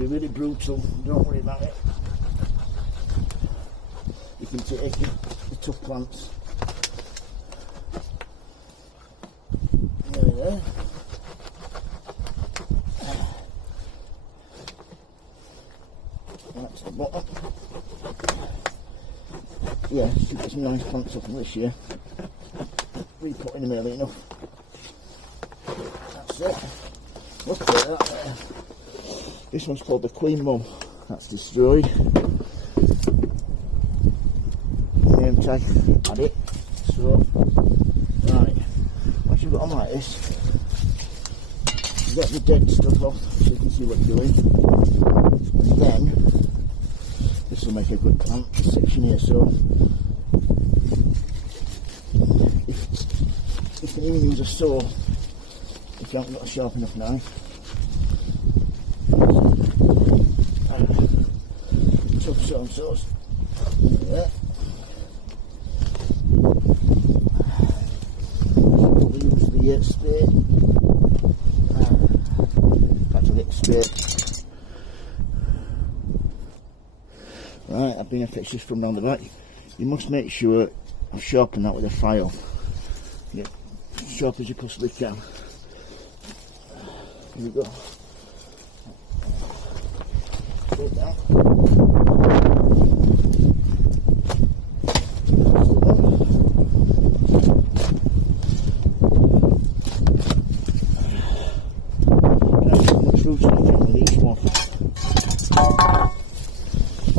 be really brutal, don't worry about it. You can take the tough plants. There we go. That's the bottom. Yeah, should get some nice plants up this year. Repotting them early enough. That's it. Look at that there. This one's called the Queen Mum. That's destroyed. Name tag, add it. So, right. Once you've got them like this, you get the dead stuff off so you can see what you're doing. And then, this will make a good plant section here. So, you can even use a saw if you haven't got a sharp enough knife. Tough saws. Yeah. Probably use the spade. That's a little spade. Right, I've been fixed this from round the back. You must make sure I've sharpened that with a file. Get as sharp as you possibly can. Here we go. Put it down.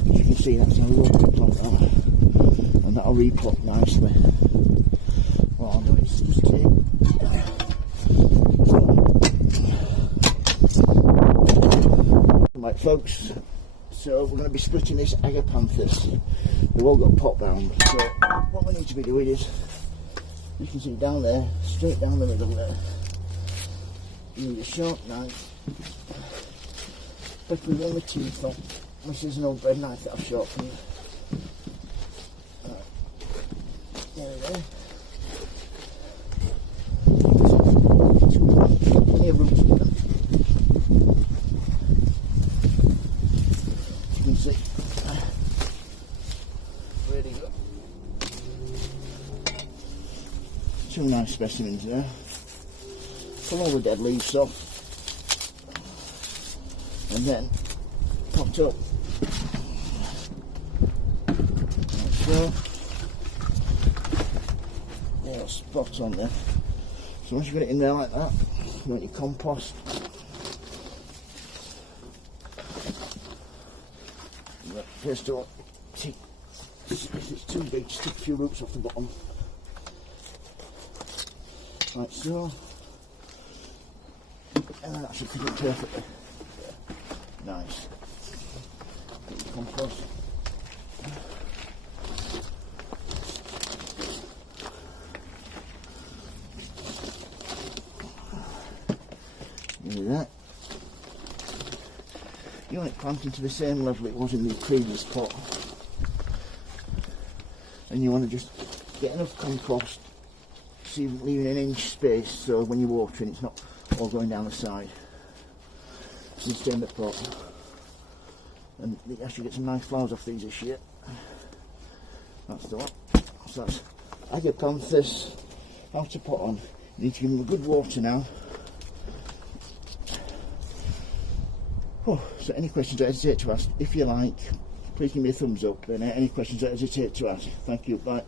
As you can see, that's a lovely plant now, and that'll repot nicely. What I'll do is just take right, folks, so we're going to be splitting this Agapanthus. They've all got pot bound, so what we need to be doing is, you can see down there, straight down the middle there, you need a sharp knife, especially on the teeth on. This is an old bread knife that I've sharpened. There we go. Plenty of roots with them. You can see. Really good. Two nice specimens there. Pull all the dead leaves off. And then popped up. Like so. Yeah, spot on there. So once you've got it in there like that, you want your compost. First of all, if it's too big, just take a few roots off the bottom. Like so. And that should fit it perfectly. Nice. Get your compost. Do that. You want it planted to the same level it was in the previous pot, and you want to just get enough compost so you're leaving an inch space so when you're watering it's not all going down the side. So stay in the pot, and you actually get some nice flowers off these this year. That's the one. So that's Agapanthus. How to pot on. You need to give them a good water now. Oh, so any questions, don't hesitate to ask. If you like, please give me a thumbs up, and any questions, don't hesitate to ask. Thank you, bye.